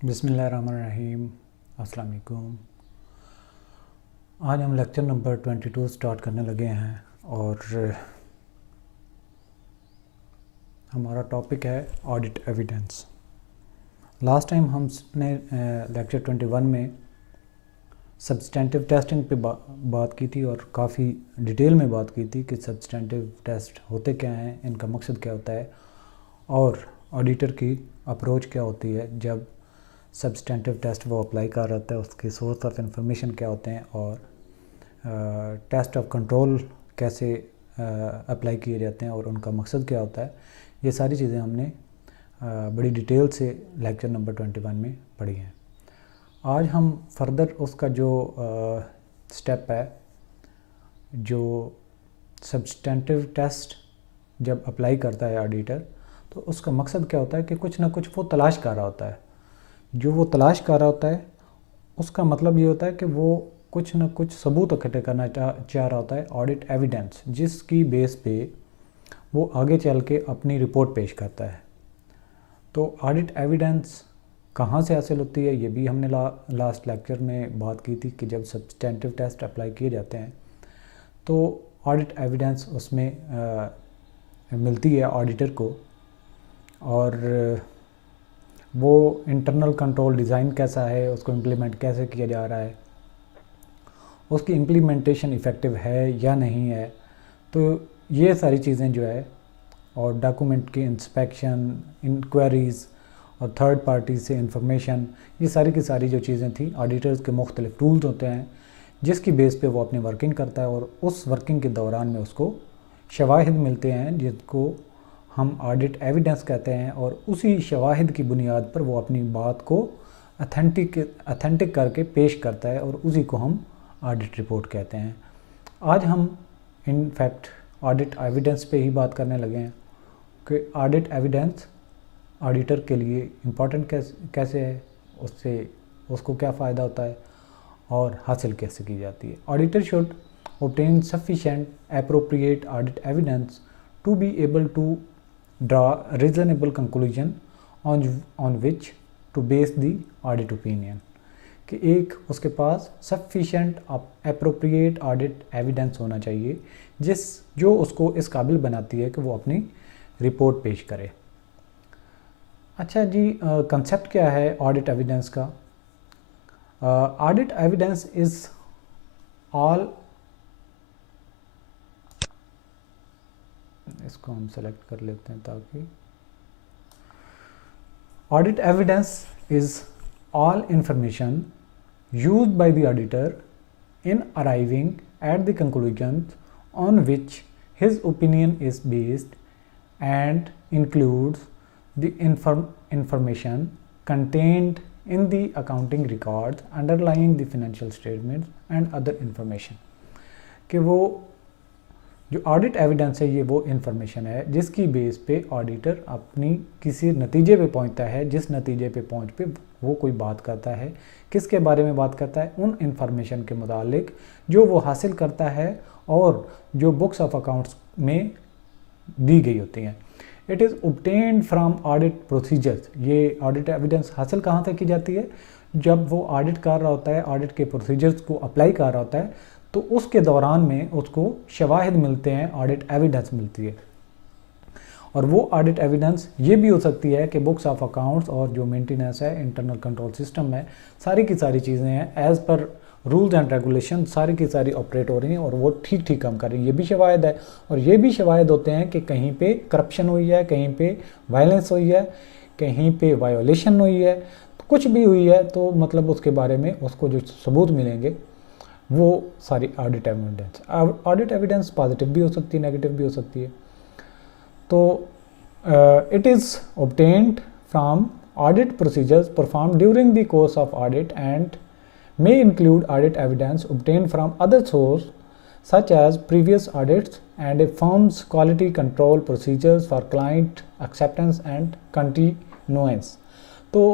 बिस्मिल्लाहिर्रहमानिर्रहीम। अस्सलाम वालेकुम। आज हम लेक्चर नंबर 22 स्टार्ट करने लगे हैं और हमारा टॉपिक है ऑडिट एविडेंस। लास्ट टाइम हमने लेक्चर 21 में सब्सटेंटिव टेस्टिंग पे बात की थी और काफ़ी डिटेल में बात की थी कि सब्सटेंटिव टेस्ट होते क्या हैं, इनका मकसद क्या होता है और ऑडिटर की अप्रोच क्या होती है जब सब्सटेंटिव टेस्ट वो अप्लाई कर रहा होता है, उसके सोर्स ऑफ इंफॉर्मेशन क्या होते हैं और टेस्ट ऑफ कंट्रोल कैसे अप्लाई किए जाते हैं और उनका मकसद क्या होता है। ये सारी चीज़ें हमने बड़ी डिटेल से लेक्चर नंबर 21 में पढ़ी हैं। आज हम फर्दर उसका जो स्टेप है, जो सब्सटेंटिव टेस्ट जब अप्लाई करता है ऑडिटर, तो उसका मकसद क्या होता है कि कुछ ना कुछ वो तलाश कर रहा होता है। जो वो तलाश कर रहा होता है उसका मतलब ये होता है कि वो कुछ ना कुछ सबूत इकट्ठे करना चाह रहा होता है, ऑडिट एविडेंस, जिसकी बेस पे वो आगे चल के अपनी रिपोर्ट पेश करता है। तो ऑडिट एविडेंस कहाँ से हासिल होती है, ये भी हमने लास्ट लेक्चर में बात की थी कि जब सब्सटेंटिव टेस्ट अप्लाई किए जाते हैं तो ऑडिट एविडेंस उसमें मिलती है ऑडिटर को, और वो इंटरनल कंट्रोल डिज़ाइन कैसा है, उसको इम्प्लीमेंट कैसे किया जा रहा है, उसकी इम्प्लीमेंटेशन इफ़ेक्टिव है या नहीं है। तो ये सारी चीज़ें जो है, और डॉक्यूमेंट की इंस्पेक्शन, इंक्वायरीज़ और थर्ड पार्टी से इंफॉर्मेशन, ये सारी की सारी जो चीज़ें थी, ऑडिटर्स के मुख्तलिफ टूल्स होते हैं जिसकी बेस पे वो अपनी वर्किंग करता है और उस वर्किंग के दौरान में उसको शवाहिद मिलते हैं जिसको हम ऑडिट एविडेंस कहते हैं, और उसी शवाहिद की बुनियाद पर वो अपनी बात को अथेंटिक करके पेश करता है और उसी को हम ऑडिट रिपोर्ट कहते हैं। आज हम इन फैक्ट ऑडिट एविडेंस पे ही बात करने लगे हैं कि ऑडिट एविडेंस ऑडिटर के लिए इम्पॉर्टेंट कैसे है, उसको क्या फ़ायदा होता है और हासिल कैसे की जाती है। Auditor should obtain sufficient appropriate audit evidence to be able to draw reasonable conclusion on which to base the audit opinion। कि एक उसके पास sufficient appropriate audit evidence होना चाहिए जो उसको इस काबिल बनाती है कि वो अपनी रिपोर्ट पेश करे। अच्छा जी, कंसेप्ट क्या है ऑडिट एविडेंस का? ऑडिट एविडेंस इज़ ऑल, इसको हम सेलेक्ट कर लेते हैं ताकि, audit evidence is all information used by the auditor in arriving at the conclusions on which his opinion is based and includes the information contained in the accounting records underlying the financial statements and other information। कि वो जो audit evidence है ये वो information है जिसकी base पे auditor अपनी किसी नतीजे पे पहुंचता है, जिस नतीजे पे पहुंच पे वो कोई बात करता है, किसके बारे में बात करता है, उन इन्फॉर्मेशन के मुतालिक जो वो हासिल करता है और जो बुक्स ऑफ अकाउंट्स में दी गई होती हैं। It is obtained from audit procedures. ये ऑडिट एविडेंस हासिल कहाँ से की जाती है? जब वो ऑडिट कर रहा होता है, ऑडिट के प्रोसीजर्स को अप्लाई कर रहा होता है, तो उसके दौरान में उसको शवाहिद मिलते हैं, ऑडिट एविडेंस मिलती है। और वो ऑडिट एविडेंस ये भी हो सकती है कि बुक्स ऑफ अकाउंट्स और जो मेंटेनेंस है, इंटरनल कंट्रोल सिस्टम है, सारी की सारी चीज़ें हैं as per rules and regulation सारी की सारी ऑपरेट हो रही हैं और वो ठीक ठीक काम कर रही है, ये भी शवाहिद है। और ये भी शवाहिद होते हैं कि कहीं पे करप्शन हुई है, कहीं पे वायलेंस हुई है, कहीं पे वायोलेशन हुई है, तो कुछ भी हुई है, तो मतलब उसके बारे में उसको जो सबूत मिलेंगे वो सारी audit evidence. Audit evidence positive भी हो सकती है, नेगेटिव भी हो सकती है। तो it is obtained from audit procedures perform during the course of audit and may include audit evidence obtained from other source such as previous audits and a firm's quality control procedures for client acceptance and continuance। तो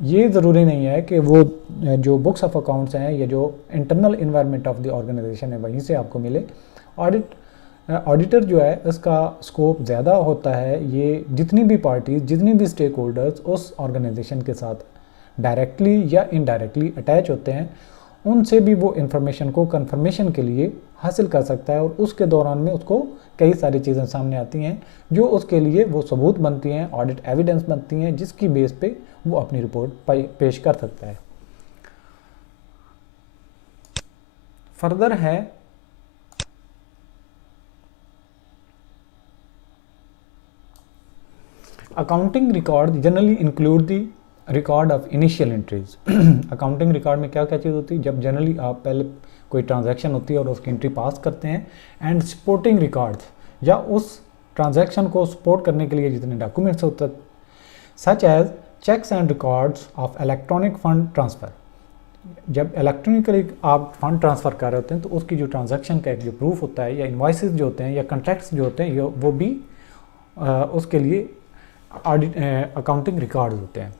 ये ज़रूरी नहीं है कि वो जो books of accounts हैं या जो internal environment of the organization है वहीं से आपको मिले। ऑडिटर जो है इसका स्कोप ज़्यादा होता है, ये जितनी भी पार्टीज, जितनी भी स्टेक होल्डर्स उस ऑर्गेनाइजेशन के साथ डायरेक्टली या इनडायरेक्टली अटैच होते हैं, उनसे भी वो इन्फॉर्मेशन को कंफर्मेशन के लिए हासिल कर सकता है और उसके दौरान में उसको कई सारी चीज़ें सामने आती हैं जो उसके लिए वो सबूत बनती हैं, ऑडिट एविडेंस बनती हैं, जिसकी बेस पे वो अपनी रिपोर्ट पेश कर सकता है। फर्दर है accounting record generally include the record of initial entries. Accounting record में क्या क्या चीज़ होती है, जब जनरली आप पहले कोई ट्रांजैक्शन होती है और उसकी एंट्री पास करते हैं, एंड सपोर्टिंग रिकॉर्ड्स या उस ट्रांजैक्शन को सपोर्ट करने के लिए जितने डॉक्यूमेंट्स होते हैं, such as cheques and records of electronic fund transfer. जब इलेक्ट्रॉनिकली आप फंड ट्रांसफ़र कर रहे होते हैं तो उसकी जो ट्रांजैक्शन का एक जो प्रूफ होता है, या इन्वाइसेस जो होते हैं या कॉन्ट्रैक्ट्स जो होते हैं, वो भी उसके लिए ऑडिट अकाउंटिंग रिकॉर्ड्स होते हैं।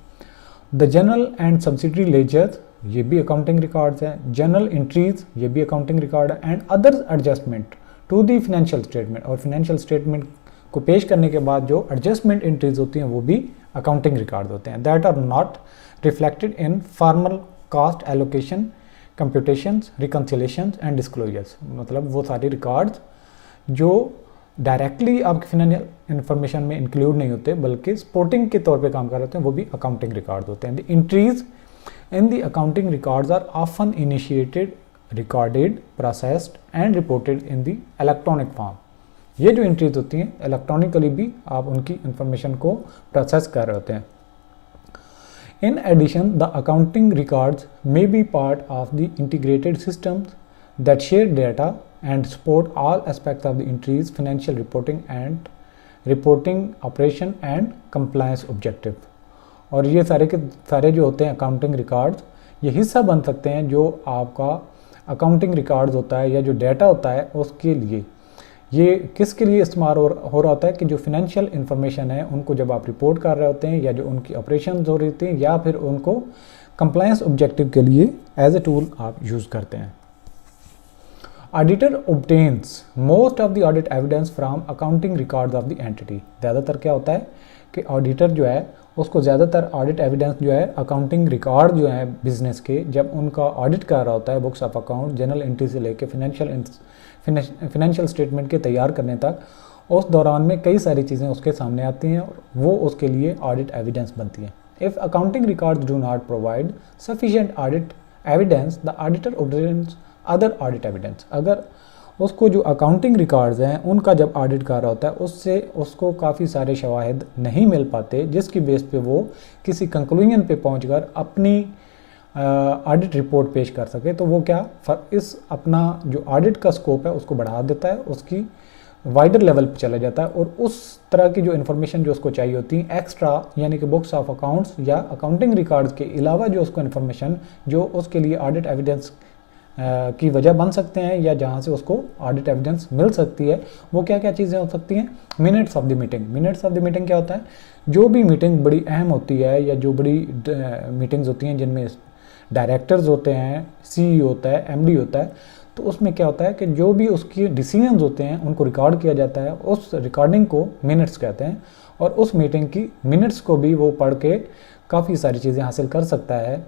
The general and subsidiary ledgers, ये भी अकाउंटिंग रिकॉर्ड्स हैं। जनरल एंट्रीज, ये भी अकाउंटिंग रिकॉर्ड है। And other adjustment to the financial statement, और फाइनेंशियल स्टेटमेंट को पेश करने के बाद जो एडजस्टमेंट एंट्रीज होती हैं वो भी अकाउंटिंग रिकॉर्ड होते हैं। That are not reflected in formal cost allocation, computations, reconciliations and disclosures. मतलब वो सारे रिकॉर्ड्स जो डायरेक्टली आपके फाइनेंशियल इन्फॉर्मेशन में इंक्लूड नहीं होते बल्कि सपोर्टिंग के तौर पे काम कर रहे होते हैं, वो भी अकाउंटिंग रिकॉर्ड्स होते हैं। The entries in the accounting records are often initiated, recorded, processed and reported in the electronic form. ये जो एंट्रीज होती हैं इलेक्ट्रॉनिकली भी आप उनकी इंफॉर्मेशन को प्रोसेस कर रहे होते हैं। In addition, the accounting records may be part of the integrated systems that share data and support all aspects of the entries, financial reporting and reporting operation and compliance objective। और ये सारे के सारे जो होते हैं अकाउंटिंग रिकॉर्ड्स, ये हिस्सा बन सकते हैं जो आपका अकाउंटिंग रिकॉर्ड्स होता है या जो डाटा होता है उसके लिए। ये किसके लिए इस्तेमाल हो रहा होता है कि जो फिनेंशियल इन्फॉर्मेशन है उनको जब आप रिपोर्ट कर रहे होते हैं या जो उनकी ऑपरेशन हो रही थी या फिर उनको कंप्लायंस ऑब्जेक्टिव के लिए एज ए टूल आप यूज़ करते हैं। Auditor obtains most of the audit evidence from accounting records of the entity. ज़्यादातर क्या होता है कि ऑडिटर जो है उसको ज़्यादातर ऑडिट एविडेंस जो है अकाउंटिंग रिकॉर्ड जो है बिजनेस के, जब उनका ऑडिट कर रहा होता है books of account, general entry से लेके फिनेंशियल स्टेटमेंट के तैयार करने तक, उस दौरान में कई सारी चीज़ें उसके सामने आती हैं और वो उसके लिए ऑडिट एविडेंस बनती हैं। If accounting records do not provide sufficient audit evidence, the auditor obtains other audit evidence. अगर उसको जो अकाउंटिंग रिकॉर्ड्स हैं उनका जब ऑडिट कर रहा होता है उससे उसको काफ़ी सारे शवाहिद नहीं मिल पाते जिसकी बेस पे वो किसी कंक्लूजन पे पहुंचकर अपनी ऑडिट रिपोर्ट पेश कर सके, तो वो क्या इस अपना जो ऑडिट का स्कोप है उसको बढ़ा देता है, उसकी वाइडर लेवल पे चला जाता है और उस तरह की जो इन्फॉर्मेशन जो उसको चाहिए होती है एक्स्ट्रा, यानी कि बुक्स ऑफ अकाउंट्स या अकाउंटिंग रिकॉर्ड्स के अलावा जो उसको इन्फॉर्मेशन जो उसके लिए ऑडिट एविडेंस की वजह बन सकते हैं या जहाँ से उसको ऑडिट एविडेंस मिल सकती है, वो क्या क्या चीज़ें हो सकती हैं। Minutes of the meeting. Minutes of the meeting क्या होता है, जो भी मीटिंग बड़ी अहम होती है या जो बड़ी मीटिंग्स होती हैं जिनमें डायरेक्टर्स होते हैं, सीईओ होता है, एमडी होता है, तो उसमें क्या होता है कि जो भी उसकी डिसीजंस होते हैं उनको रिकॉर्ड किया जाता है, उस रिकॉर्डिंग को मिनट्स कहते हैं और उस मीटिंग की मिनट्स को भी वो पढ़ के काफ़ी सारी चीज़ें हासिल कर सकता है।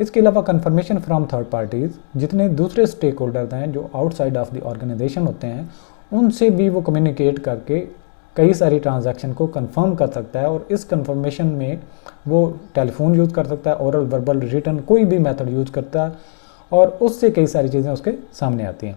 इसके अलावा कंफर्मेशन फ्रॉम थर्ड पार्टीज़, जितने दूसरे स्टेक होल्डर्स हैं जो आउटसाइड ऑफ द ऑर्गेनाइजेशन होते हैं, उनसे भी वो कम्युनिकेट करके कई सारी ट्रांजैक्शन को कंफर्म कर सकता है और इस कंफर्मेशन में वो टेलीफोन यूज़ कर सकता है, ओरल, वर्बल, रिटन, कोई भी मेथड यूज़ करता है और उससे कई सारी चीज़ें उसके सामने आती हैं।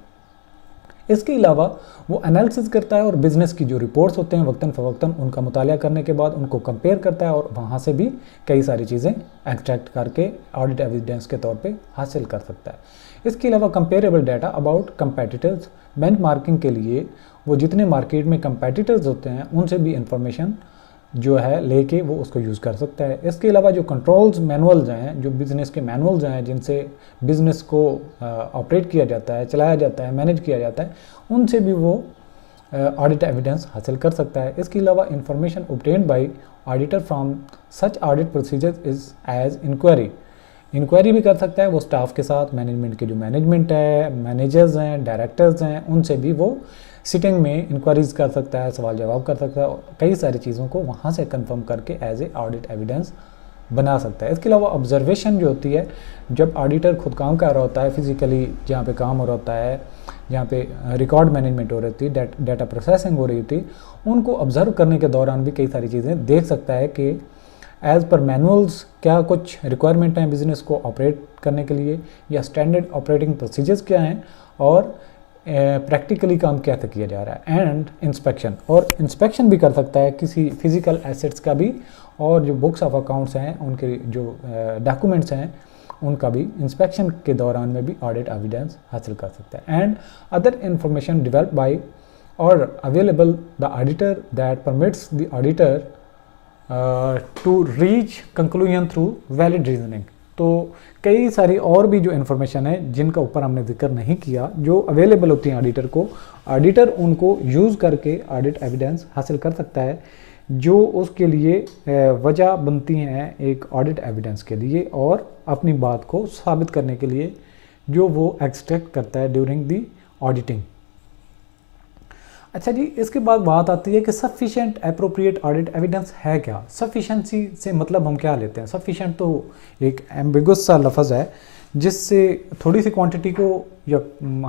इसके अलावा वो एनालिसिस करता है और बिज़नेस की जो रिपोर्ट्स होते हैं वक्तन फ़वक्तन उनका मुताला करने के बाद उनको कंपेयर करता है और वहाँ से भी कई सारी चीज़ें एक्सट्रैक्ट करके ऑडिट एविडेंस के तौर पे हासिल कर सकता है। इसके अलावा comparable data about competitors, benchmarking के लिए वो जितने मार्केट में कंपेटिटर्स होते हैं उनसे भी इंफॉर्मेशन जो है लेके वो उसको यूज़ कर सकता है। इसके अलावा जो कंट्रोल्स मैनुअल्स हैं, जो बिज़नेस के मैनुअल्स हैं जिनसे बिज़नेस को ऑपरेट किया जाता है, चलाया जाता है, मैनेज किया जाता है, उनसे भी वो ऑडिट एविडेंस हासिल कर सकता है। इसके अलावा information obtained by auditor from such audit procedure is as inquiry. Inquiry भी कर सकता है वो स्टाफ के साथ, मैनेजमेंट के जो मैनेजमेंट है, मैनेजर्स हैं, डायरेक्टर्स हैं, उनसे भी वो सिटिंग में इंक्वायरीज कर सकता है, सवाल जवाब कर सकता है, कई सारी चीज़ों को वहाँ से कंफर्म करके एज ए ऑडिट एविडेंस बना सकता है। इसके अलावा ऑब्जर्वेशन जो होती है, जब ऑडिटर खुद काम कर रहा होता है, फिजिकली जहाँ पे काम हो रहा होता है, जहाँ पे रिकॉर्ड मैनेजमेंट हो रही होती है, डाटा प्रोसेसिंग हो रही होती है, उनको ऑब्जर्व करने के दौरान भी कई सारी चीज़ें देख सकता है कि एज़ पर मैनुअल्स क्या कुछ रिक्वायरमेंट हैं बिज़नेस को ऑपरेट करने के लिए, या स्टैंडर्ड ऑपरेटिंग प्रोसीजर्स क्या हैं, और प्रैक्टिकली काम कैसे किया जा रहा है। एंड इंस्पेक्शन, और इंस्पेक्शन भी कर सकता है किसी फिजिकल एसेट्स का भी, और जो बुक्स ऑफ अकाउंट्स हैं, उनके जो डॉक्यूमेंट्स हैं, उनका भी इंस्पेक्शन के दौरान में भी ऑडिट एविडेंस हासिल कर सकता है। And other information developed by or available the auditor that permits the auditor to reach conclusion through valid reasoning. तो कई सारी और भी जो इन्फॉर्मेशन है जिनका ऊपर हमने जिक्र नहीं किया, जो अवेलेबल होती हैं ऑडिटर को, ऑडिटर उनको यूज़ करके ऑडिट एविडेंस हासिल कर सकता है, जो उसके लिए वजह बनती हैं एक ऑडिट एविडेंस के लिए, और अपनी बात को साबित करने के लिए जो वो एक्सट्रैक्ट करता है ड्यूरिंग दी ऑडिटिंग। अच्छा जी, इसके बाद बात आती है कि सफिशिएंट एप्रोप्रिएट ऑडिट एविडेंस है क्या। सफिशिएंसी से मतलब हम क्या लेते हैं? सफिशिएंट तो एक एम्बिगुअस सा लफ्ज़ है, जिससे थोड़ी सी क्वांटिटी को या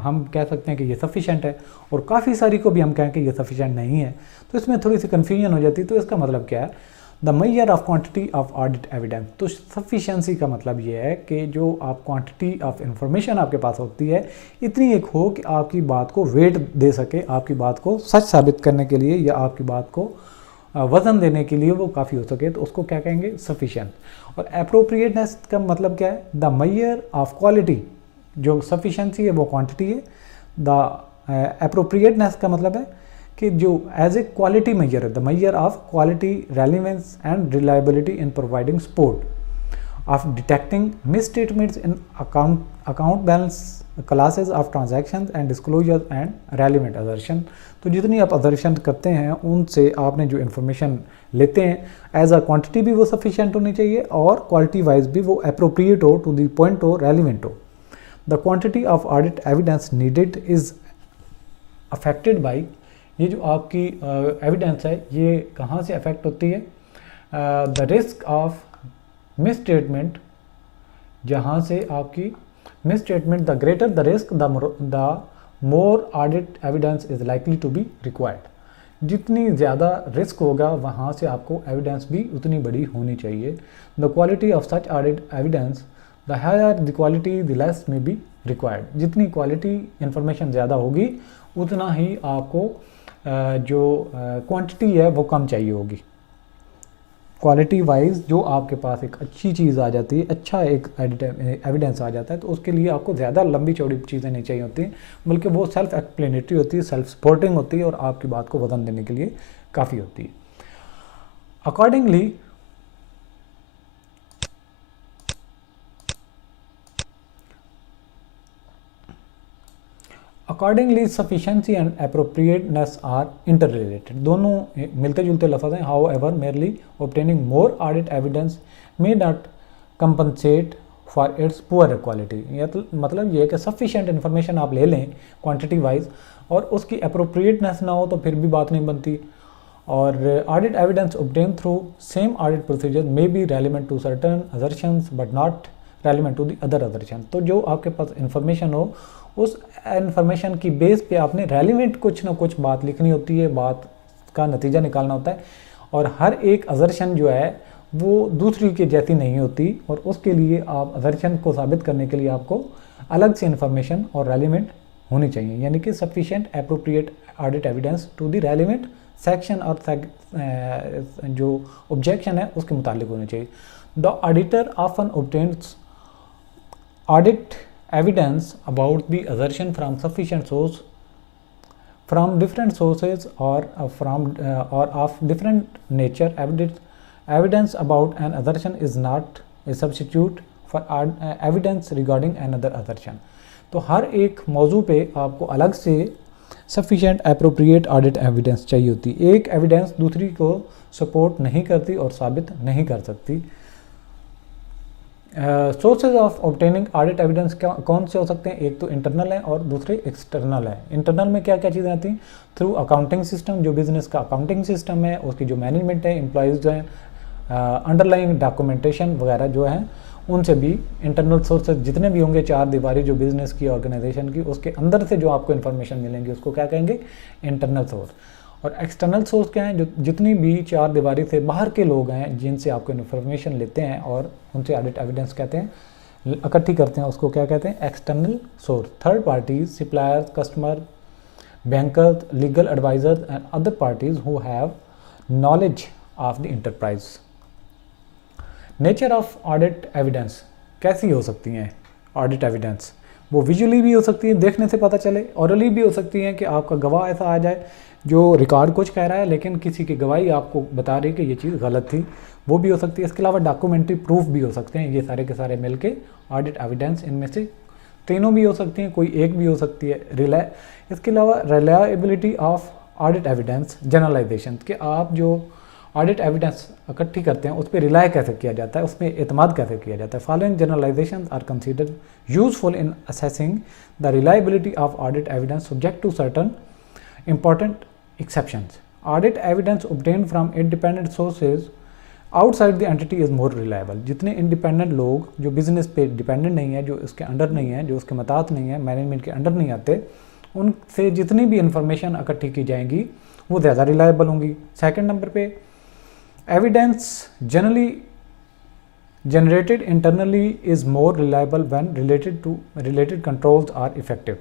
हम कह सकते हैं कि ये सफिशिएंट है, और काफ़ी सारी को भी हम कहें कि ये सफिशिएंट नहीं है, तो इसमें थोड़ी सी कन्फ्यूजन हो जाती है। तो इसका मतलब क्या है? The measure of quantity of audit evidence. तो सफिशिएंसी का मतलब ये है कि जो आप क्वांटिटी ऑफ इंफॉर्मेशन आपके पास होती है, इतनी एक हो कि आपकी बात को वेट दे सके, आपकी बात को सच साबित करने के लिए या आपकी बात को वज़न देने के लिए वो काफ़ी हो सके, तो उसको क्या कहेंगे? सफिशिएंट। और एप्रोप्रिएटनेस का मतलब क्या है? The measure of quality. जो सफिशिएंसी है वो क्वांटिटी है, द एप्रोप्रिएटनेस का मतलब है कि जो एज ए क्वालिटी मेजर है, the measure of quality, relevance and reliability in providing support of detecting miss statements in account balance, classes of transactions and disclosure and relevant assertion. तो जितनी आप assertion करते हैं, उनसे आपने जो इन्फॉर्मेशन लेते हैं, एज अ क्वांटिटी भी वो सफिशिएंट होनी चाहिए, और क्वालिटी वाइज भी वो अप्रोप्रिएट हो, टू द पॉइंट हो, रेलिवेंट हो। The quantity of audit evidence needed is affected by, ये जो आपकी एविडेंस है, ये कहाँ से अफेक्ट होती है? The risk of misstatement, जहाँ से आपकी misstatement, the greater the risk the more audit evidence is likely to be required. जितनी ज़्यादा रिस्क होगा, वहाँ से आपको एविडेंस भी उतनी बड़ी होनी चाहिए। The quality of such audit evidence, the higher the quality the less may be required. जितनी क्वालिटी इंफॉर्मेशन ज़्यादा होगी, उतना ही आपको जो क्वांटिटी है वो कम चाहिए होगी। क्वालिटी वाइज जो आपके पास एक अच्छी चीज़ आ जाती है, अच्छा एक एविडेंस आ जाता है, तो उसके लिए आपको ज़्यादा लंबी चौड़ी चीज़ें नहीं चाहिए होती, बल्कि वो सेल्फ एक्सप्लेनेटरी होती है, सेल्फ सपोर्टिंग होती है, और आपकी बात को वजन देने के लिए काफ़ी होती है। Accordingly accordingly sufficiency and appropriateness are interrelated. दोनों मिलते जुलते लफ्ज़ हैं। However merely obtaining more audit evidence may not compensate for its poor quality. यह तो मतलब ये है कि सफिशेंट इन्फॉर्मेशन आप ले लें क्वांटिटी वाइज, और उसकी अप्रोप्रिएटनेस ना हो, तो फिर भी बात नहीं बनती। और audit evidence obtain through same audit procedure may be relevant to certain assertions but not relevant to the other assertion. तो जो आपके पास इन्फॉर्मेशन हो, उस इन्फॉर्मेशन की बेस पे आपने रेलिवेंट कुछ ना कुछ बात लिखनी होती है, बात का नतीजा निकालना होता है, और हर एक असर्शन जो है वो दूसरी के जैसी नहीं होती, और उसके लिए आप असर्शन को साबित करने के लिए आपको अलग से इन्फॉर्मेशन और रेलिवेंट होनी चाहिए, यानी कि sufficient appropriate audit evidence to the relevant section और जो ऑब्जेक्शन है उसके मुतालिक होनी चाहिए। The auditor often obtains audit evidence about the assertion from sufficient source from different sources or of different nature. Evidence about an assertion is not a substitute for evidence regarding another assertion. तो हर एक मौजू पे आपको अलग से sufficient appropriate audit evidence चाहिए होती। एक एविडेंस दूसरी को सपोर्ट नहीं करती और साबित नहीं कर सकती। Sources of obtaining audit evidence कौन से हो सकते हैं? एक तो इंटरनल है और दूसरे एक्सटर्नल है। इंटरनल में क्या क्या चीज़ें आती हैं? थ्रू अकाउंटिंग सिस्टम, जो बिजनेस का अकाउंटिंग सिस्टम है, उसकी जो मैनेजमेंट है, एम्प्लॉयज़ हैं, अंडरलाइंग डॉक्यूमेंटेशन वगैरह जो हैं उनसे भी इंटरनल सोर्सेज जितने भी होंगे, चार दीवारी जो बिज़नेस की, ऑर्गेनाइजेशन की, उसके अंदर से जो आपको इन्फॉर्मेशन मिलेंगी उसको क्या कहेंगे, इंटरनल सोर्स। और एक्सटर्नल सोर्स क्या है, जो जितनी भी चार दीवारी से बाहर के लोग हैं जिनसे आपको इन्फॉर्मेशन लेते हैं और उनसे ऑडिट एविडेंस कहते हैं, इकट्ठी करते हैं, उसको क्या कहते हैं, external source. Third parties, suppliers, customer, bankers, legal advisers and other parties who have knowledge of the enterprise. Nature of audit evidence कैसी हो सकती हैं ऑडिट एविडेंस, वो विजुअली भी हो सकती है, देखने से पता चले, ऑरली भी हो सकती है कि आपका गवाह ऐसा आ जाए जो रिकॉर्ड कुछ कह रहा है लेकिन किसी की गवाही आपको बता रही है कि ये चीज़ गलत थी, वो भी हो सकती है। इसके अलावा डॉक्यूमेंट्री प्रूफ भी हो सकते हैं। ये सारे के सारे मिलके ऑडिट एविडेंस, इनमें से तीनों भी हो सकती हैं, कोई एक भी हो सकती है। इसके अलावा reliability of audit evidence, generalization, कि आप जो ऑडिट एविडेंस इकट्ठी करते हैं उस पर रिलाय कैसे किया जाता है, उस पर एतमाद कैसे किया जाता है। Following generalization are considered useful in assessing the reliability of audit evidence subject to certain important exceptions. Audit evidence obtained from independent sources outside the entity is more reliable. जितने इंडिपेंडेंट लोग जो बिजनेस पे dependent नहीं है, जो इसके under नहीं है, जो उसके मतात नहीं है, मैनेजमेंट के अंडर नहीं आते, उनसे जितनी भी इंफॉर्मेशन इकट्ठी की जाएंगी वो ज़्यादा रिलायबल होंगी। सेकंड नंबर पे, evidence generally generated internally is more reliable when related controls are effective.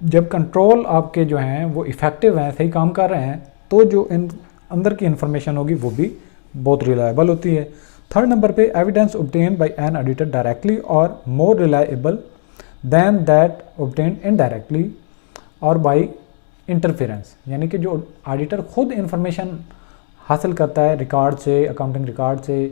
जब कंट्रोल आपके जो हैं वो इफ़ेक्टिव हैं, सही काम कर रहे हैं, तो जो इन अंदर की इन्फॉर्मेशन होगी वो भी बहुत रिलायबल होती है। थर्ड नंबर पे, evidence obtain by an auditor directly और more reliable than that obtain indirectly or by interference, यानी कि जो ऑडिटर खुद इन्फॉर्मेशन हासिल करता है रिकॉर्ड से, अकाउंटिंग रिकॉर्ड से,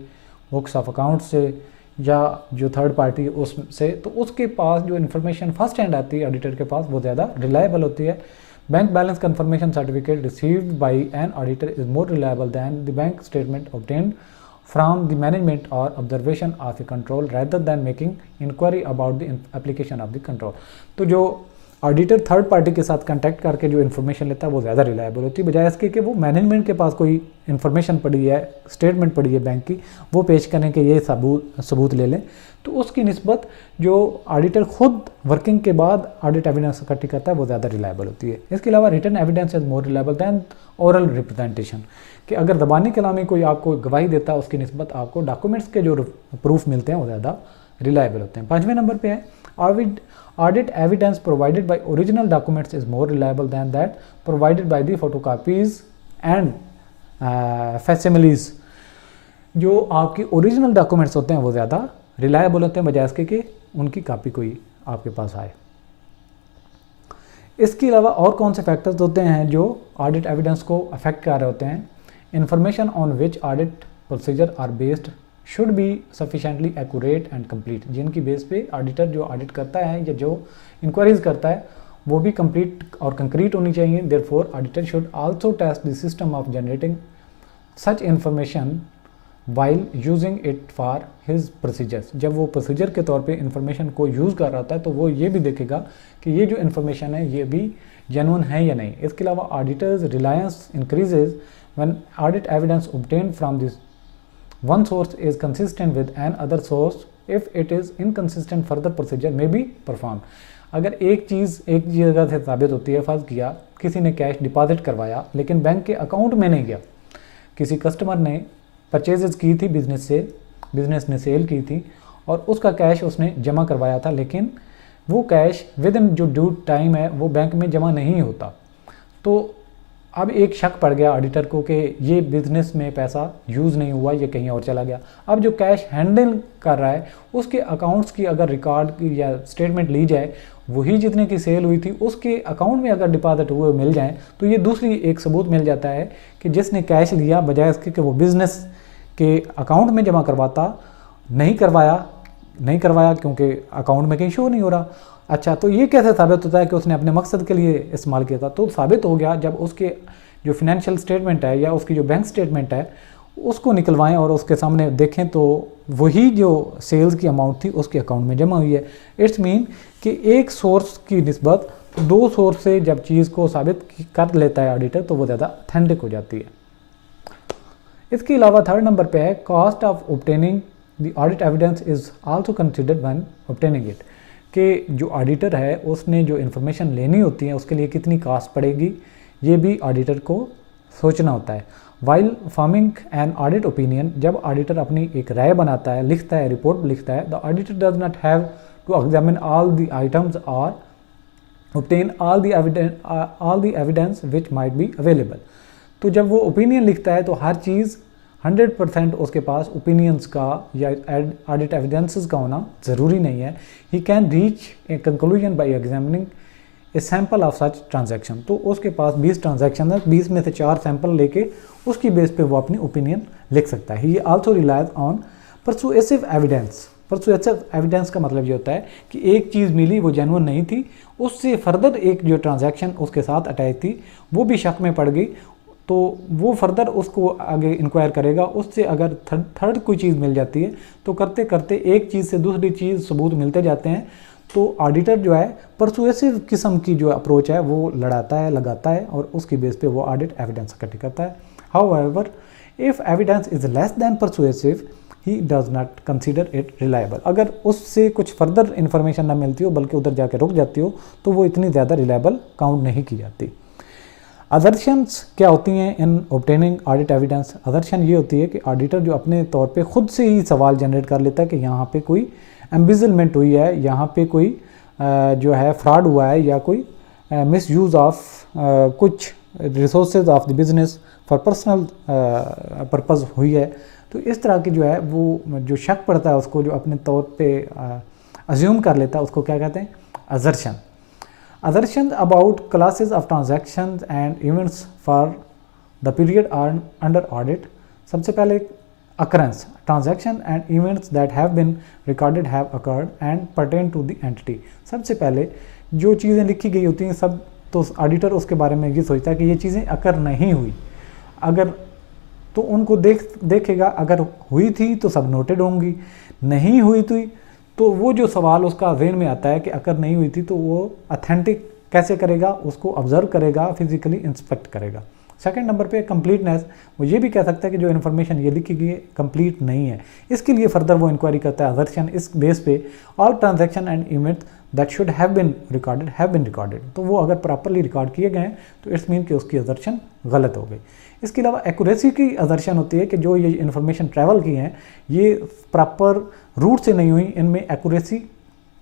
बुक्स ऑफ अकाउंट से, या जो थर्ड पार्टी उससे, तो उसके पास जो इन्फॉर्मेशन फर्स्ट हैंड आती है ऑडिटर के पास वो ज़्यादा रिलायबल होती है। Bank balance confirmation certificate received by an auditor is more reliable than the bank statement obtained from the management और observation of the control rather than making inquiry about the application of the control. तो जो auditor third party के साथ contact करके जो information लेता है वो ज़्यादा रिलायबल होती है, बजाय इसके कि वो मैनेजमेंट के पास कोई इन्फॉर्मेशन पड़ी है, स्टेटमेंट पड़ी है बैंक की, वो पेश करें कि ये सबूत ले लें। तो उसकी निस्बत जो ऑडिटर खुद वर्किंग के बाद ऑडिट एविडेंस इकट्ठी करता है वो ज़्यादा रिलायबल होती है। इसके अलावा written evidence is more reliable than oral representation, कि अगर ज़बानी कलामी कोई आपको गवाही देता है उसकी निस्बत आपको डॉक्यूमेंट्स के जो प्रूफ मिलते हैं वो ज़्यादा रिलायबल होते हैं। 5वें नंबर पे है, audit evidence provided by original documents is more reliable than that provided by the photocopies and facsimiles। जो आपकी ओरिजिनल डॉक्यूमेंट्स होते हैं वो ज़्यादा रिलायबल होते हैं बजाय इसके कि उनकी कॉपी कोई आपके पास आए। इसके अलावा और कौन से फैक्टर्स होते हैं जो ऑडिट एविडेंस को अफेक्ट कर रहे होते हैं। Information on which audit procedure are based should be sufficiently accurate and complete, जिनकी बेस पे ऑडिटर जो ऑडिट करता है या जो इंक्वायरीज करता है वो भी कंप्लीट और कंक्रीट होनी चाहिए। Therefore auditor should also test the system of generating such information while using it for his procedures. जब वो प्रोसीजर के तौर पे इंफॉर्मेशन को यूज़ कर रहा होता है तो वो ये भी देखेगा कि ये जो इन्फॉर्मेशन है ये भी जेन्युइन है या नहीं। इसके अलावा auditors Reliance increases when audit evidence obtained from this one source is consistent with an other source, if it is inconsistent further procedure may be performed। अगर एक चीज़ एक जगह से साबित होती है, फ़र्ज़ किया किसी ने कैश डिपॉजिट करवाया लेकिन बैंक के अकाउंट में नहीं गया, किसी कस्टमर ने परचेजेस की थी बिजनेस ने सेल की थी और उसका कैश उसने जमा करवाया था, लेकिन वो कैश विद इन जो ड्यू टाइम है वो बैंक में जमा नहीं होता, तो अब एक शक पड़ गया ऑडिटर को कि ये बिज़नेस में पैसा यूज़ नहीं हुआ, ये कहीं और चला गया। अब जो कैश हैंडल कर रहा है उसके अकाउंट्स की अगर रिकॉर्ड की या स्टेटमेंट ली जाए, वही जितने की सेल हुई थी उसके अकाउंट में अगर डिपॉजिट हुए मिल जाएं, तो ये दूसरी एक सबूत मिल जाता है कि जिसने कैश लिया बजाय इसके कि वो बिज़नेस के अकाउंट में जमा करवाता, नहीं करवाया क्योंकि अकाउंट में कहीं शो नहीं हो रहा। अच्छा, तो ये कैसे साबित होता है कि उसने अपने मकसद के लिए इस्तेमाल किया था? तो साबित हो गया जब उसके जो फिनेंशियल स्टेटमेंट है या उसकी जो बैंक स्टेटमेंट है उसको निकलवाएं और उसके सामने देखें तो वही जो सेल्स की अमाउंट थी उसके अकाउंट में जमा हुई है। इट्स मीन कि एक सोर्स की निस्बत दो सोर्स से जब चीज़ को साबित कर लेता है ऑडिटर तो वो ज़्यादा ऑथेंटिक हो जाती है। इसके अलावा थर्ड नंबर पे है cost of obtaining the audit evidence is also considered when obtaining it, कि जो ऑडिटर है उसने जो इन्फॉर्मेशन लेनी होती है उसके लिए कितनी कॉस्ट पड़ेगी, ये भी ऑडिटर को सोचना होता है। While forming an audit opinion, जब ऑडिटर अपनी एक राय बनाता है, लिखता है, रिपोर्ट लिखता है, the auditor does not have to examine all the items और obtain all the evidence which might be available। तो जब वो ओपिनियन लिखता है तो हर चीज़ 100% उसके पास ओपिनियंस का या ऑडिट एविडेंसेस का होना ज़रूरी नहीं है। He can reach a conclusion bye examining A sample of such transaction. तो उसके पास 20 ट्रांजैक्शन है, 20 में से 4 सैंपल लेके उसकी बेस पे वो अपनी ओपिनियन लिख सकता है। He also relies on persuasive evidence. Persuasive evidence का मतलब ये होता है कि एक चीज़ मिली, वो जेन्युइन नहीं थी, उससे फर्दर एक जो ट्रांजैक्शन उसके साथ अटैच थी वो भी शक में पड़ गई, तो वो फर्दर उसको आगे इंक्वायर करेगा। उससे अगर थर्ड कोई चीज़ मिल जाती है तो करते करते एक चीज़ से दूसरी चीज़ सबूत मिलते जाते हैं। तो ऑडिटर जो है परसुएसिव किस्म की जो अप्रोच है वो लड़ाता है, लगाता है और उसकी बेस पे वो ऑडिट एविडेंस इकट्ठी करता है। However if evidence is less than persuasive he does not consider it reliable. अगर उससे कुछ फर्दर इन्फॉर्मेशन ना मिलती हो बल्कि उधर जाके रुक जाती हो तो वो इतनी ज़्यादा रिलायबल काउंट नहीं की जाती। अजर्शंस क्या होती हैं इन ऑब्टेनिंग ऑडिट एविडेंस? अजर्शन ये होती है कि ऑडिटर जो अपने तौर पे खुद से ही सवाल जनरेट कर लेता है कि यहाँ पे कोई एम्बिजलमेंट हुई है, यहाँ पे कोई जो है फ्रॉड हुआ है या कोई मिस यूज़ ऑफ कुछ resources of the business for personal purpose हुई है। तो इस तरह की जो है वो जो शक पड़ता है उसको, जो अपने तौर पे अज्यूम कर लेता है, उसको क्या कहते हैं? अजर्शन। Assertions about classes of transactions and events for the period are under audit। सबसे पहले occurrence, transaction and events that have been recorded have occurred and pertain to the entity। सबसे पहले जो चीज़ें लिखी गई होती हैं सब, तो ऑडिटर उसके बारे में ये सोचता है कि ये चीज़ें अकर नहीं हुई, अगर तो उनको देखेगा, अगर हुई थी तो सब नोटेड होंगी, नहीं हुई थी तो वो जो सवाल उसका ज़हन में आता है कि अगर नहीं हुई थी तो वो अथेंटिक कैसे करेगा, उसको ऑब्जर्व करेगा, फिजिकली इंस्पेक्ट करेगा। सेकंड नंबर पे कंप्लीटनेस, वो ये भी कह सकता है कि जो इन्फॉर्मेशन ये लिखी गई है कंप्लीट नहीं है, इसके लिए फर्दर वो इंक्वायरी करता है। अजर्शन, इस बेस पे all transaction and events that should have been recorded, तो वो अगर प्रॉपरली रिकॉर्ड किए गए तो इट्स मीन कि उसकी अजर्शन गलत हो गई। इसके अलावा एक्यूरेसी की अजर्शन होती है कि जो ये इन्फॉर्मेशन ट्रैवल की हैं ये प्रॉपर रूट से नहीं हुई, इनमें एक्यूरेसी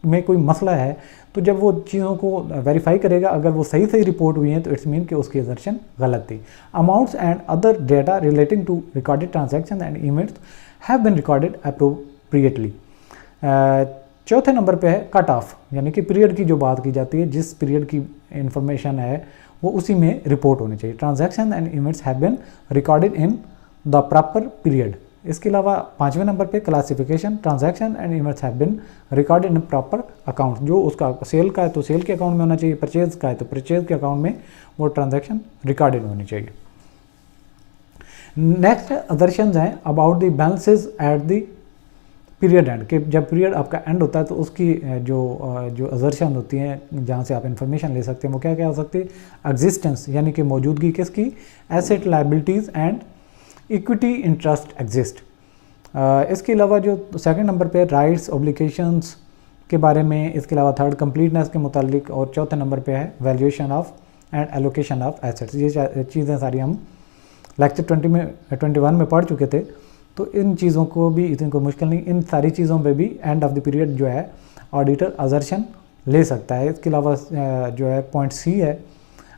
में कोई मसला है। तो जब वो चीज़ों को वेरीफाई करेगा, अगर वो सही सही रिपोर्ट हुई हैं तो इट्स मीन कि उसकी अजर्शन गलत थी। Amounts and other data relating to recorded transaction and events have been recorded appropriately. चौथे नंबर पे है कट ऑफ, यानी कि पीरियड की जो बात की जाती है, जिस पीरियड की इंफॉर्मेशन है वो उसी में रिपोर्ट होनी चाहिए। Transaction and events have been recorded in the proper period. इसके अलावा पाँचवें नंबर पे classification, transaction and events have been recorded in proper account. जो उसका सेल का है तो सेल के अकाउंट में होना चाहिए, परचेज का है तो परचेज के अकाउंट में वो ट्रांजैक्शन रिकॉर्डेड होनी चाहिए। नेक्स्ट अजर्शंस हैं about the balances at the period and, कि जब पीरियड आपका एंड होता है तो उसकी जो अजर्शन होती हैं जहाँ से आप इन्फॉर्मेशन ले सकते हैं वो क्या क्या हो सकती है? एग्जिस्टेंस, यानी कि मौजूदगी किसकी? Asset, liabilities and equity interest exist. इसके अलावा जो सेकंड नंबर पे राइट्स, ऑब्लिगेशंस के बारे में, इसके अलावा थर्ड कंप्लीटनेस के मुतालिक, और चौथे नंबर पे है valuation of and allocation of assets. ये चीज़ें सारी हम लेक्चर 21 में पढ़ चुके थे, तो इन चीज़ों को भी इतनी कोई मुश्किल नहीं, इन सारी चीज़ों पे भी एंड ऑफ द पीरियड जो है ऑडिटर अजर्शन ले सकता है। इसके अलावा जो है पॉइंट सी है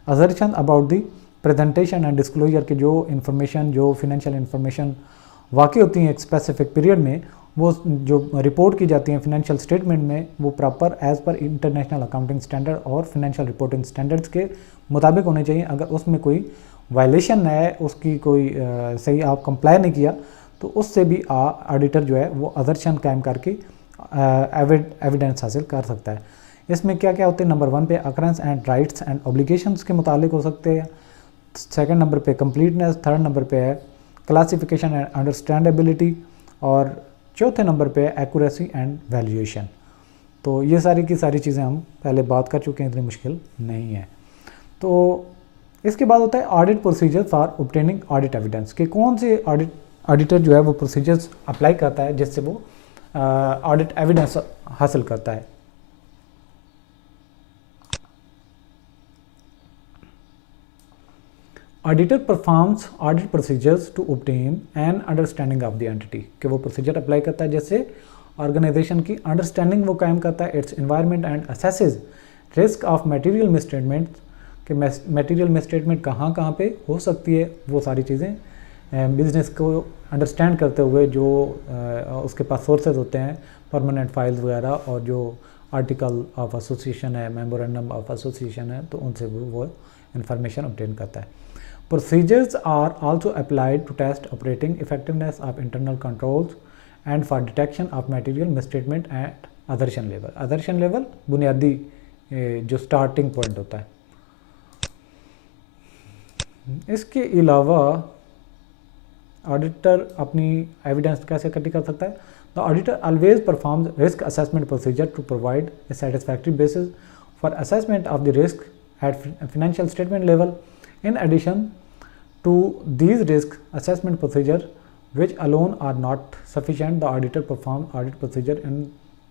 अजर्शन about the presentation and disclosure, की जो इन्फॉर्मेशन, जो फिनेंशियल इन्फॉर्मेशन वाकई होती हैं एक स्पेसिफिक पीरियड में, वो जो रिपोर्ट की जाती हैं फिनेंशियल स्टेटमेंट में, वो proper as per international accounting standard और फिनेंशियल रिपोर्टिंग स्टैंडर्ड्स के मुताबिक होने चाहिए। अगर उसमें कोई वायलेशन है, उसकी कोई सही आप कंप्लाई नहीं किया, तो उससे भी ऑडिटर जो है वो अजर्शन कायम करके एविडेंस हासिल कर सकता है। इसमें क्या क्या होते हैं? नंबर 1 पे occurrence and rights and obligations के मुतालिक हो सकते हैं, सेकंड नंबर पे कंप्लीटनेस, थर्ड नंबर पे है क्लासिफिकेशन एंड अंडरस्टैंडेबिलिटी, और चौथे नंबर पे है एक्यूरेसी एंड वैल्यूएशन। तो ये सारी की सारी चीज़ें हम पहले बात कर चुके हैं, इतनी मुश्किल नहीं है। तो इसके बाद होता है audit procedure for obtaining audit evidence, कि कौन से ऑडिटर जो है वो प्रोसीजर्स अप्लाई करता है जिससे वो ऑडिट एविडेंस हासिल करता है। Auditor performs audit procedures to obtain an understanding of the entity, कि वो प्रोसीजर अप्लाई करता है जिससे ऑर्गेनाइजेशन की अंडरस्टैंडिंग वो कायम करता है, it's environment and assesses risk of material misstatement, कि मटेरियल मिसस्टेटमेंट कहाँ कहाँ पे हो सकती है, वो सारी चीज़ें बिजनेस को अंडरस्टैंड करते हुए जो उसके पास सोर्सेज होते हैं, परमानेंट फाइल्स वगैरह, और जो आर्टिकल ऑफ एसोसिएशन है, मेमोरेंडम ऑफ एसोसिएशन है, तो उनसे वो इंफॉर्मेशन ऑब्टेन करता है। Procedures are also applied to test operating effectiveness of internal controls and for detection of material misstatement at assertion level. Assertion level बुनियादी जो स्टार्टिंग पॉइंट होता है। इसके अलावा ऑडिटर अपनी एविडेंस कैसे इकट्ठी कर सकता है? The auditor always performs risk assessment procedure to provide a satisfactory basis for assessment of the risk at financial statement level. In addition to these risk assessment procedures, which alone are not sufficient, the auditor performs audit procedure in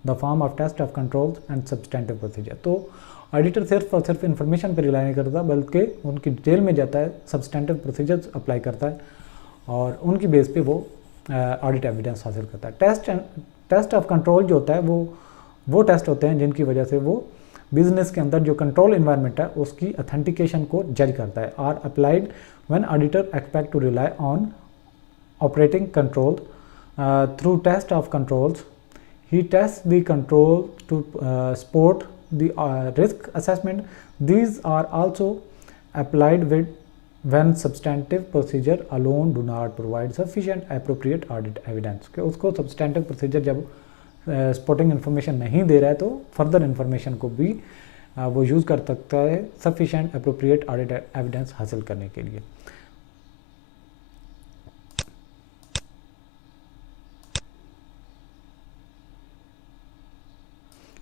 the form of test of controls and substantive procedure. तो auditor सिर्फ और सिर्फ information पर rely नहीं करता, बल्कि उनकी detail में जाता है, सब्सटेंटिव प्रोसीजर्स अप्लाई करता है और उनकी बेस पे वो ऑडिट एविडेंस हासिल करता है। टेस्ट ऑफ कंट्रोल जो होता है वो टेस्ट होते हैं जिनकी वजह से वो बिजनेस के अंदर जो कंट्रोल इन्वायरमेंट है उसकी अथेंटिकेशन को जज करता है। Are applied when auditor expect to rely on operating control through test of controls, he test the control to support the risk assessment. These are also applied with when substantive procedure alone do not provide sufficient appropriate audit evidence, कि उसको substantive procedure जब supporting information नहीं दे रहा है तो further information को भी वो यूज़ कर सकता है सफिशिएंट अप्रोप्रिएट ऑडिट एविडेंस हासिल करने के लिए।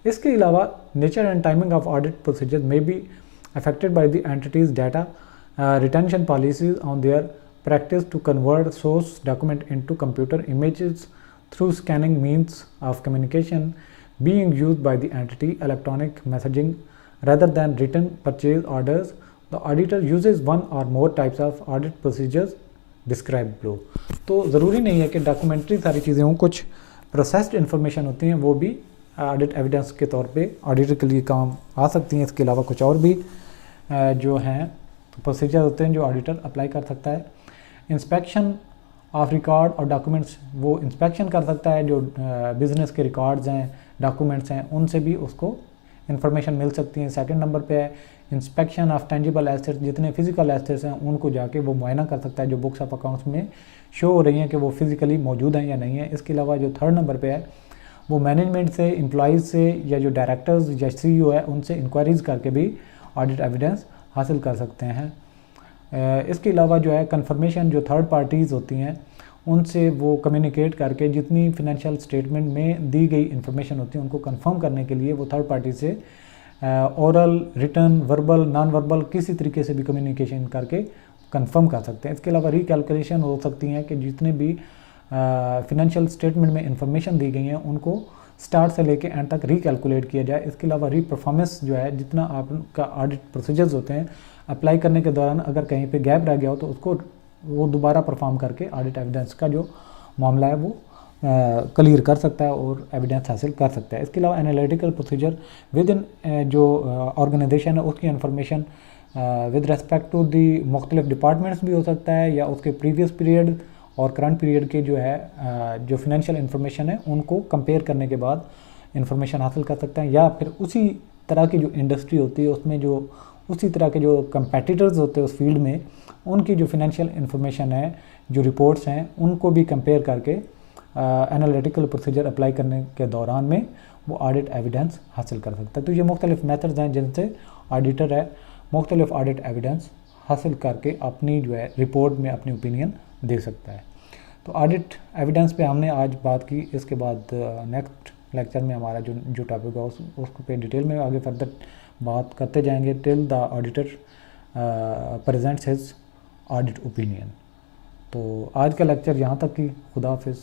इसके अलावा nature and timing of audit procedure may be affected by the entity's data retention policies on their practice to convert source document into computer images through scanning means of communication being used by the entity, electronic messaging rather than written purchase orders. The auditor uses one or more types of audit procedures described below. तो ज़रूरी नहीं है कि documentary सारी चीज़ें हों, कुछ processed information होती हैं वो भी ऑडिट एविडेंस के तौर पे ऑडिटर के लिए काम आ सकती हैं। इसके अलावा कुछ और भी जो हैं प्रोसीजर होते हैं जो ऑडिटर अप्लाई कर सकता है। इंस्पेक्शन ऑफ रिकॉर्ड और डॉक्यूमेंट्स, वो इंस्पेक्शन कर सकता है जो बिज़नेस के रिकॉर्ड्स हैं, डॉक्यूमेंट्स हैं, उनसे भी उसको इन्फॉर्मेशन मिल सकती है। सेकंड नंबर पे है इंस्पेक्शन ऑफ टेंजिबल एसेट्स, जितने फिजिकल एसेट्स हैं उनको जाके वो मुआयना कर सकता है जो बुक्स ऑफ अकाउंट्स में शो हो रही हैं कि वो फिजिकली मौजूद हैं या नहीं है। इसके अलावा जो थर्ड नंबर पे है वो मैनेजमेंट से, एम्प्लॉयज़ से या जो डायरेक्टर्स या CEO है उनसे इंक्वायरीज़ करके भी ऑडिट एविडेंस हासिल कर सकते हैं। इसके अलावा जो है कंफर्मेशन, जो थर्ड पार्टीज़ होती हैं उनसे वो कम्युनिकेट करके जितनी फिनेंशियल स्टेटमेंट में दी गई इन्फॉर्मेशन होती है उनको कंफर्म करने के लिए वो थर्ड पार्टी से oral, written, verbal, non verbal किसी तरीके से भी कम्युनिकेशन करके कंफर्म कर सकते हैं। इसके अलावा रिकैलकुलेशन हो सकती हैं कि जितने भी फिनेंशियल स्टेटमेंट में इंफॉर्मेशन दी गई हैं उनको स्टार्ट से लेके एंड तक रिकैलकुलेट किया जाए। इसके अलावा रीपरफॉर्मेंस जो है, जितना आपका ऑडिट प्रोसीजर्स होते हैं अप्लाई करने के दौरान अगर कहीं पे गैप रह गया हो तो उसको वो दोबारा परफॉर्म करके ऑडिट एविडेंस का जो मामला है वो क्लियर कर सकता है और एविडेंस हासिल कर सकता है। इसके अलावा एनालिटिकल प्रोसीजर विद इन जो ऑर्गेनाइजेशन है उसकी information with respect to the मुख्तलिफ डिपार्टमेंट्स भी हो सकता है या उसके प्रीवियस पीरियड और करंट पीरियड के जो है जो फिनेंशियल इन्फॉर्मेशन है उनको कंपेयर करने के बाद इन्फॉर्मेशन हासिल कर सकते हैं, या फिर उसी तरह की जो इंडस्ट्री होती है उसमें जो उसी तरह के जो कंपेटिटर्स होते हैं उस फील्ड में उनकी जो फिनेंशियल इन्फॉर्मेशन है, जो रिपोर्ट्स हैं, उनको भी कंपेयर करके एनालिटिकल प्रोसीजर अप्लाई करने के दौरान में वो ऑडिट एविडेंस हासिल कर सकता है। तो ये मुख्तलिफ मेथड्स हैं जिनसे ऑडिटर है मुख्तलिफ ऑडिट एविडेंस हासिल करके अपनी जो है रिपोर्ट में अपनी ओपिनियन दे सकता है। तो ऑडिट एविडेंस पे हमने आज बात की। इसके बाद नेक्स्ट लेक्चर में हमारा जो टॉपिक है उसको पे डिटेल में आगे फर्दर बात करते जाएंगे till the auditor presents his audit opinion. तो आज का लेक्चर यहाँ तक ही। खुदा हाफिज़।